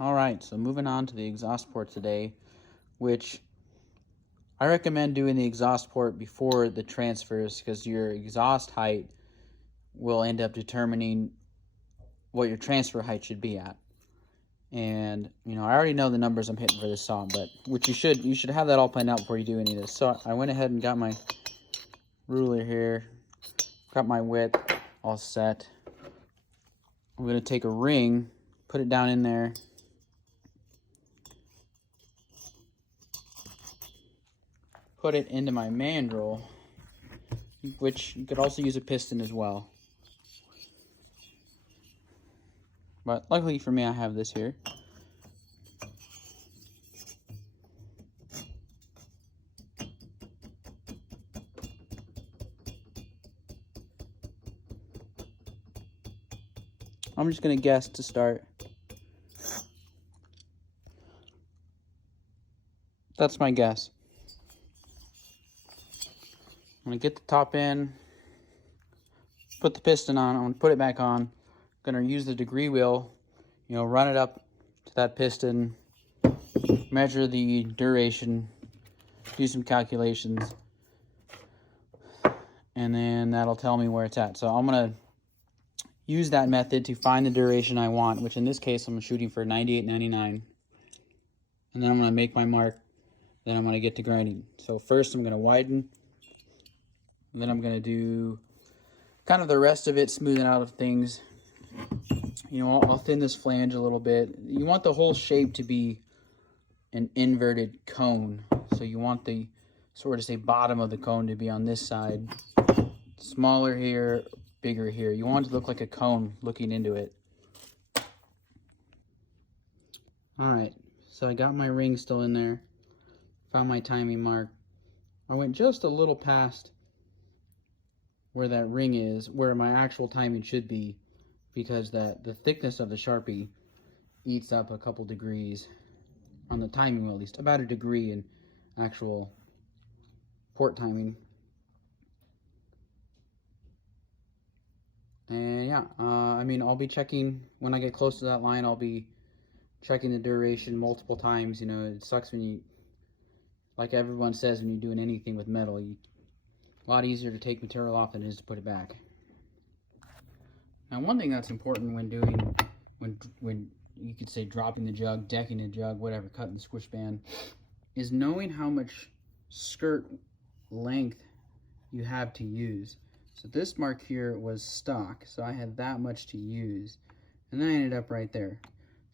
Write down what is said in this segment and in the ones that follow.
Alright, so moving on to the exhaust port today, which I recommend doing the exhaust port before the transfers because your exhaust height will end up determining what your transfer height should be at. And I already know the numbers I'm hitting for this saw, but which you should have that all planned out before you do any of this. So I went ahead and got my ruler here, got my width all set. I'm going to take a ring, put it down in there, put it into my mandrel, which you could also use a piston as well. But luckily for me, I have this here. I'm just going to guess to start. That's my guess. I'm going to get the top in, put the piston on, I'm going to put it back on. I'm going to use the degree wheel, run it up to that piston, measure the duration, do some calculations, and then that'll tell me where it's at. So I'm going to use that method to find the duration I want, which in this case I'm shooting for 98.99. And then I'm going to make my mark, then I'm going to get to grinding. So first I'm going to widen, and then I'm going to do kind of the rest of it, smoothing out of things. I'll thin this flange a little bit. You want the whole shape to be an inverted cone. So you want the bottom of the cone to be on this side. Smaller here, bigger here. You want it to look like a cone looking into it. Alright, so I got my ring still in there. Found my timing mark. I went just a little past where that ring is, where my actual timing should be, because the thickness of the Sharpie eats up a couple degrees on the timing wheel, at least about a degree in actual port timing. And yeah, I'll be checking when I get close to that line. I'll be checking the duration multiple times. It sucks when you, like everyone says, when you're doing anything with metal, a lot easier to take material off than it is to put it back. Now, one thing that's important when doing, when you could say dropping the jug, decking the jug, whatever, cutting the squish band, is knowing how much skirt length you have to use. So this mark here was stock, so I had that much to use, and then I ended up right there.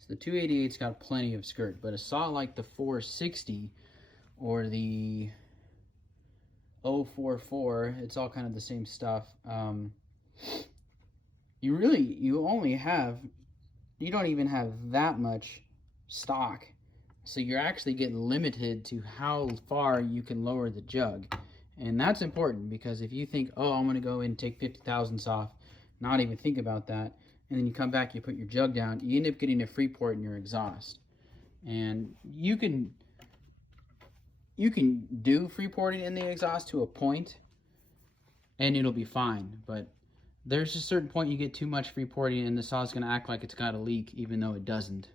So the 288's got plenty of skirt, but a saw like the 460 or the 044, it's all kind of the same stuff. You don't even have that much stock, so you're actually getting limited to how far you can lower the jug. And that's important, because if you think, oh, I'm going to go and take 50 thousandths off, not even think about that, and then you come back, you put your jug down, you end up getting a free port in your exhaust. And you can do free porting in the exhaust to a point, and it'll be fine. But there's a certain point you get too much free porting, and the saw's going to act like it's got a leak, even though it doesn't.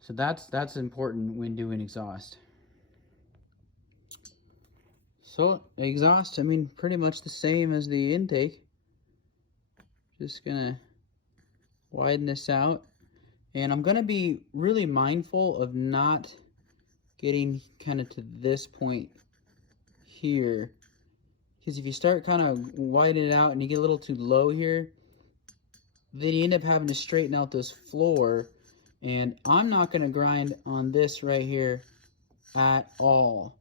So that's important when doing exhaust. So exhaust, pretty much the same as the intake. Just gonna widen this out, and I'm gonna be really mindful of not getting kind of to this point here, because if you start kind of widening it out and you get a little too low here, then you end up having to straighten out this floor, and I'm not gonna grind on this right here at all.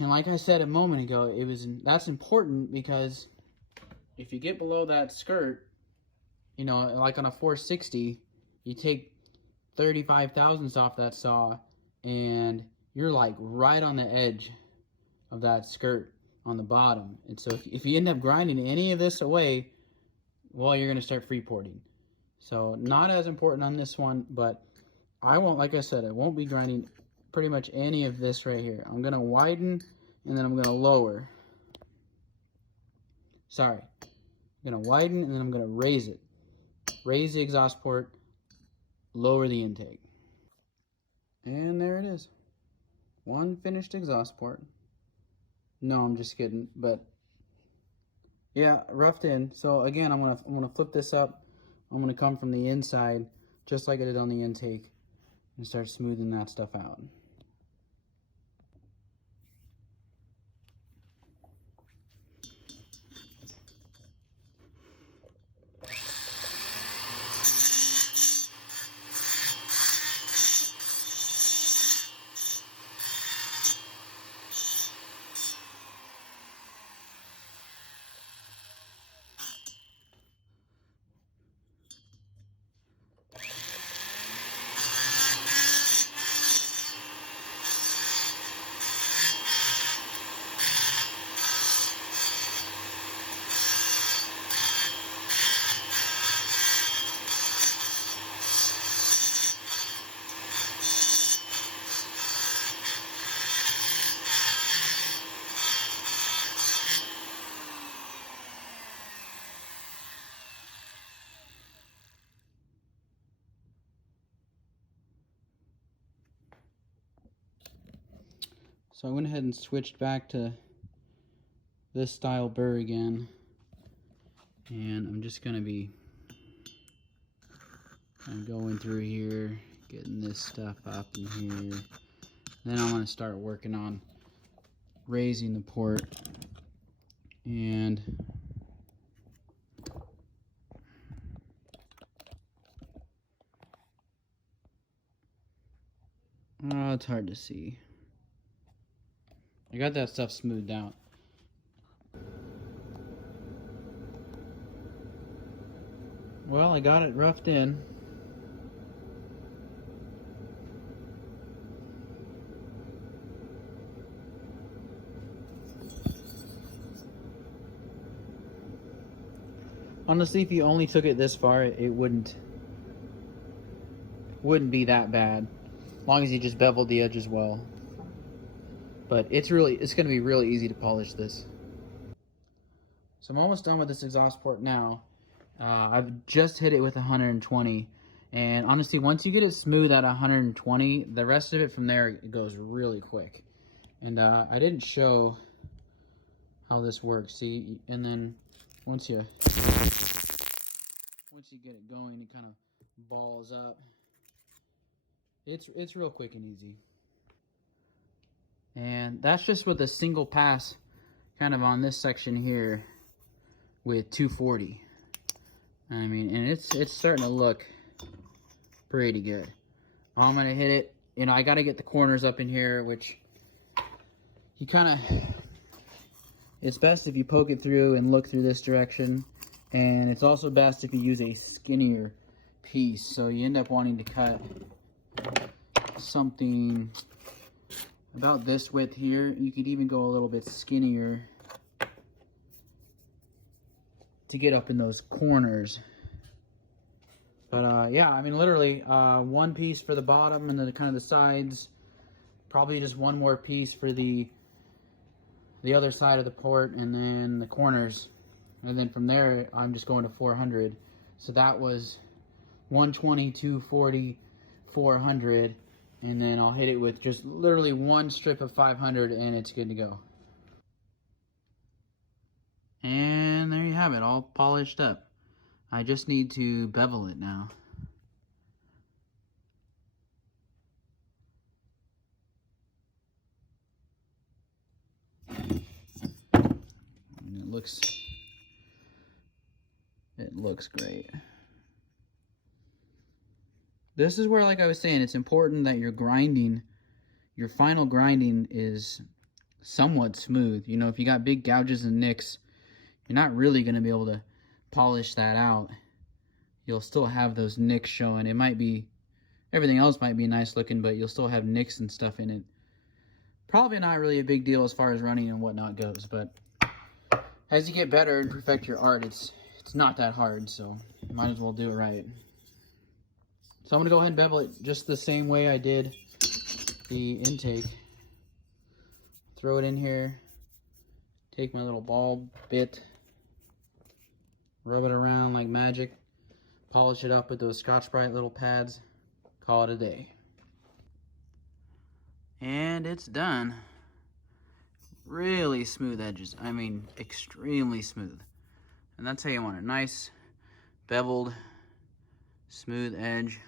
And like I said a moment ago, that's important, because if you get below that skirt, like on a 460, you take 35 thousandths off that saw, and you're like right on the edge of that skirt on the bottom. And so if you end up grinding any of this away, well, you're going to start free porting. So not as important on this one, but like I said, I won't be grinding pretty much any of this right here. I'm going to widen, and then I'm going to lower. Sorry. I'm going to widen, and then I'm going to raise it. Raise the exhaust port, lower the intake. And there it is. One finished exhaust port. No, I'm just kidding, but yeah, roughed in. So again, I'm gonna flip this up. I'm gonna come from the inside, just like I did on the intake, and start smoothing that stuff out. So I went ahead and switched back to this style burr again, and I'm just gonna be going through here, getting this stuff up in here. Then I'm gonna start working on raising the port, and it's hard to see. I got that stuff smoothed out. Well, I got it roughed in. Honestly, if you only took it this far, it wouldn't be that bad, as long as you just beveled the edge as well. But it's gonna be really easy to polish this. So I'm almost done with this exhaust port now. I've just hit it with 120, and honestly, once you get it smooth at 120, the rest of it from there, it goes really quick. And I didn't show how this works. See, and then once you get it going, it kind of balls up. It's real quick and easy. And that's just with a single pass, kind of on this section here with 240. I mean, and it's starting to look pretty good. I'm gonna hit it. You know, I gotta get the corners up in here, which you kind of, it's best if you poke it through and look through this direction. And it's also best if you use a skinnier piece. So you end up wanting to cut something about this width here. You could even go a little bit skinnier to get up in those corners. But yeah, I mean, literally one piece for the bottom and then kind of the sides, probably just one more piece for the other side of the port, and then the corners, and then from there I'm just going to 400. So that was 120, 240, 400, and then I'll hit it with just literally one strip of 500, and it's good to go. And there you have it, all polished up. I just need to bevel it now. It looks great. This is where, like I was saying, it's important that your final grinding is somewhat smooth. You know, if you got big gouges and nicks, you're not really going to be able to polish that out. You'll still have those nicks showing. It might be, everything else might be nice looking, but you'll still have nicks and stuff in it. Probably not really a big deal as far as running and whatnot goes, but as you get better and perfect your art, it's not that hard, so might as well do it right. So I'm going to go ahead and bevel it just the same way I did the intake. Throw it in here, take my little ball bit, rub it around like magic, polish it up with those Scotch-Brite little pads. call it a day. And it's done. Really smooth edges. I mean, extremely smooth. And that's how you want it. Nice, beveled, smooth edge.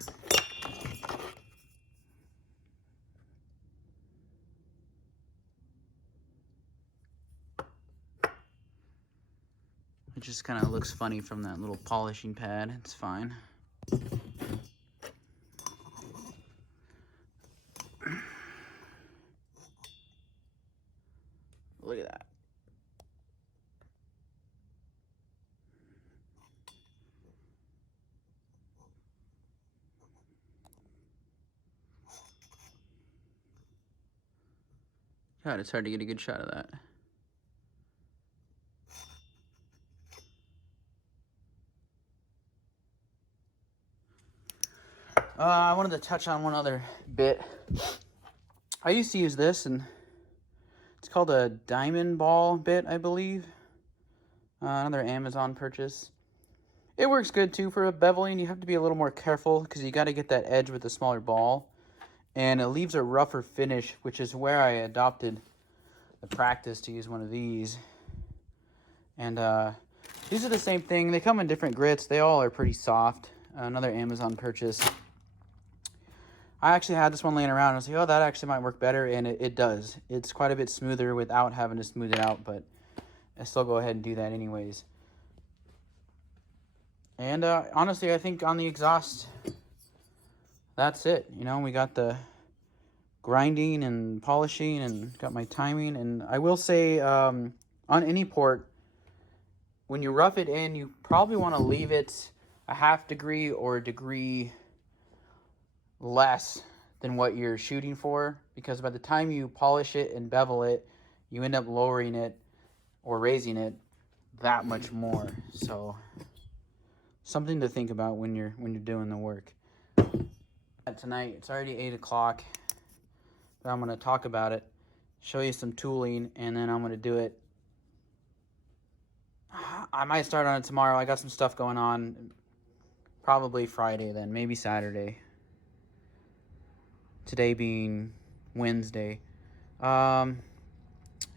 It just kind of looks funny from that little polishing pad. It's fine. Look at that. God, it's hard to get a good shot of that. I wanted to touch on one other bit. I used to use this, and it's called a diamond ball bit, I believe. Another Amazon purchase. It works good too for beveling. You have to be a little more careful because you got to get that edge with the smaller ball. And it leaves a rougher finish, which is where I adopted the practice to use one of these. And these are the same thing. They come in different grits. They all are pretty soft. Another Amazon purchase. I actually had this one laying around. I was like, oh, that actually might work better. And it does. It's quite a bit smoother without having to smooth it out. But I still go ahead and do that anyways. And honestly, I think on the exhaust, that's it. You know, we got the grinding and polishing and got my timing. And I will say on any port, when you rough it in, you probably want to leave it a ½ degree or a degree less than what you're shooting for, because by the time you polish it and bevel it, you end up lowering it or raising it that much more. So something to think about when you're doing the work. Tonight it's already 8 o'clock, but I'm going to talk about it, show you some tooling, and then I'm going to do it. I might start on it tomorrow. I got some stuff going on. Probably Friday then, maybe Saturday. Today being Wednesday.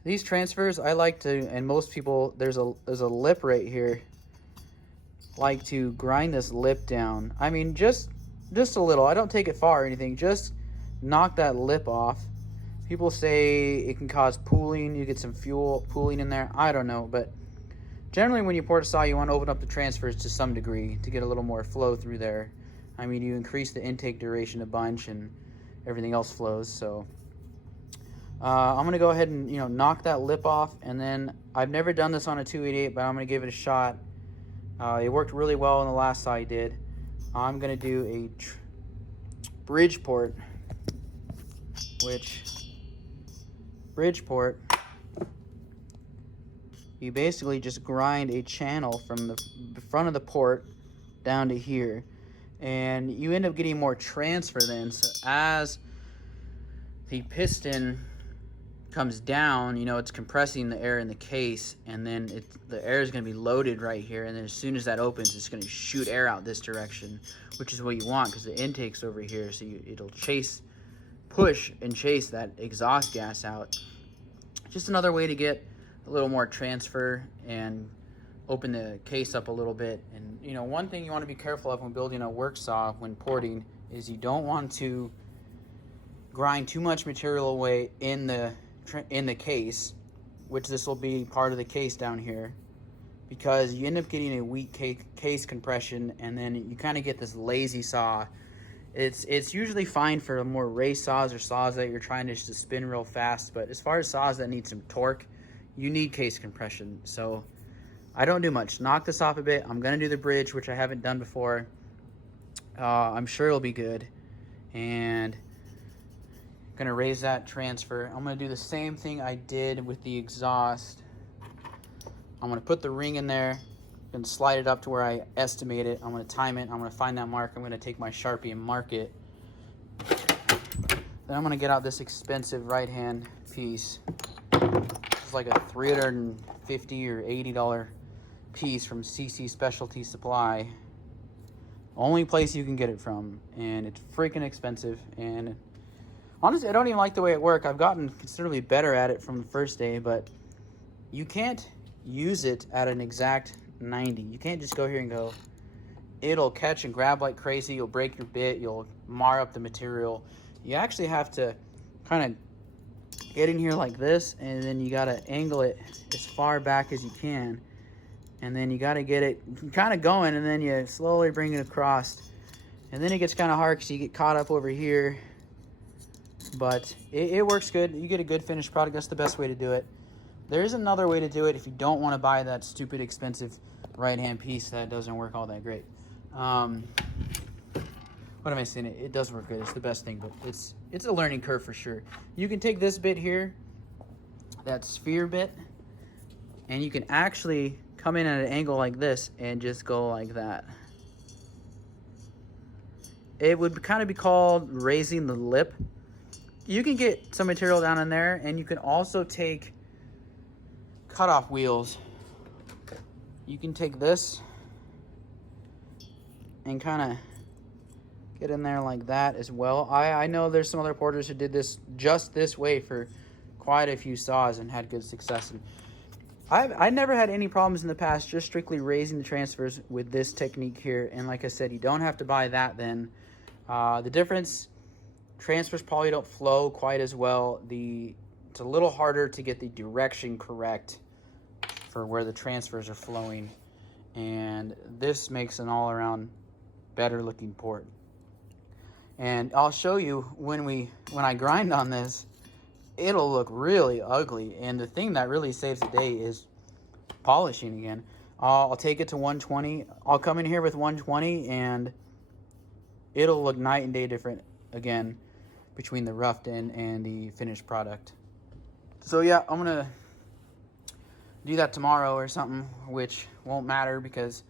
These transfers, I like to, and most people, there's a lip right here, like to grind this lip down. I mean, just a little. I don't take it far or anything. Just knock that lip off. People say it can cause pooling. You get some fuel pooling in there. I don't know, but generally when you port a saw, you want to open up the transfers to some degree to get a little more flow through there. I mean, you increase the intake duration a bunch and everything else flows. So I'm going to go ahead and, knock that lip off. And then I've never done this on a 288, but I'm going to give it a shot. It worked really well in the last saw I did. I'm going to do a Bridgeport, which Bridgeport, you basically just grind a channel from the front of the port down to here, and you end up getting more transfer then. So as the piston comes down, it's compressing the air in the case, and then the air is going to be loaded right here, and then as soon as that opens, it's going to shoot air out this direction, which is what you want because the intake's over here, so it'll push and chase that exhaust gas out. Just another way to get a little more transfer and open the case up a little bit. And one thing you want to be careful of when building a work saw when porting is you don't want to grind too much material away in the case, which this will be part of the case down here, because you end up getting a weak case compression, and then you kind of get this lazy saw. It's usually fine for more race saws or saws that you're trying to just spin real fast, but as far as saws that need some torque, you need case compression. So I don't do much. Knock this off a bit. I'm going to do the bridge, which I haven't done before. I'm sure it'll be good. And I'm going to raise that transfer. I'm going to do the same thing I did with the exhaust. I'm going to put the ring in there and slide it up to where I estimate it. I'm going to time it. I'm going to find that mark. I'm going to take my Sharpie and mark it. Then I'm going to get out this expensive right-hand piece. It's like a $350 or $80 piece from CC Specialty Supply. Only place you can get it from, and it's freaking expensive. And honestly, I don't even like the way it works. I've gotten considerably better at it from the first day, but you can't use it at an exact 90. You can't just go here and go. It'll catch and grab like crazy. You'll break your bit. You'll mar up the material. You actually have to kind of get in here like this, and then you got to angle it as far back as you can. And then you got to get it kind of going, and then you slowly bring it across. And then it gets kind of hard because you get caught up over here. But it works good. You get a good finished product. That's the best way to do it. There is another way to do it if you don't want to buy that stupid expensive right-hand piece that doesn't work all that great. What am I saying? It does work good. It's the best thing, but it's a learning curve for sure. You can take this bit here, that sphere bit, and you can actually come in at an angle like this and just go like that. It would kind of be called raising the lip. You can get some material down in there, and you can also take cutoff wheels. You can take this and kind of get in there like that as well. I know there's some other porters who did this just this way for quite a few saws and had good success. And I never had any problems in the past just strictly raising the transfers with this technique here. And like I said, you don't have to buy that then. The difference, transfers probably don't flow quite as well. It's a little harder to get the direction correct for where the transfers are flowing. And this makes an all-around better looking port. And I'll show you when I grind on this, it'll look really ugly. And the thing that really saves the day is polishing again. I'll take it to 120. I'll come in here with 120 and it'll look night and day different again between the roughed in and the finished product. So yeah, I'm gonna do that tomorrow or something, which won't matter because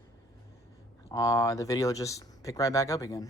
the video will just pick right back up again.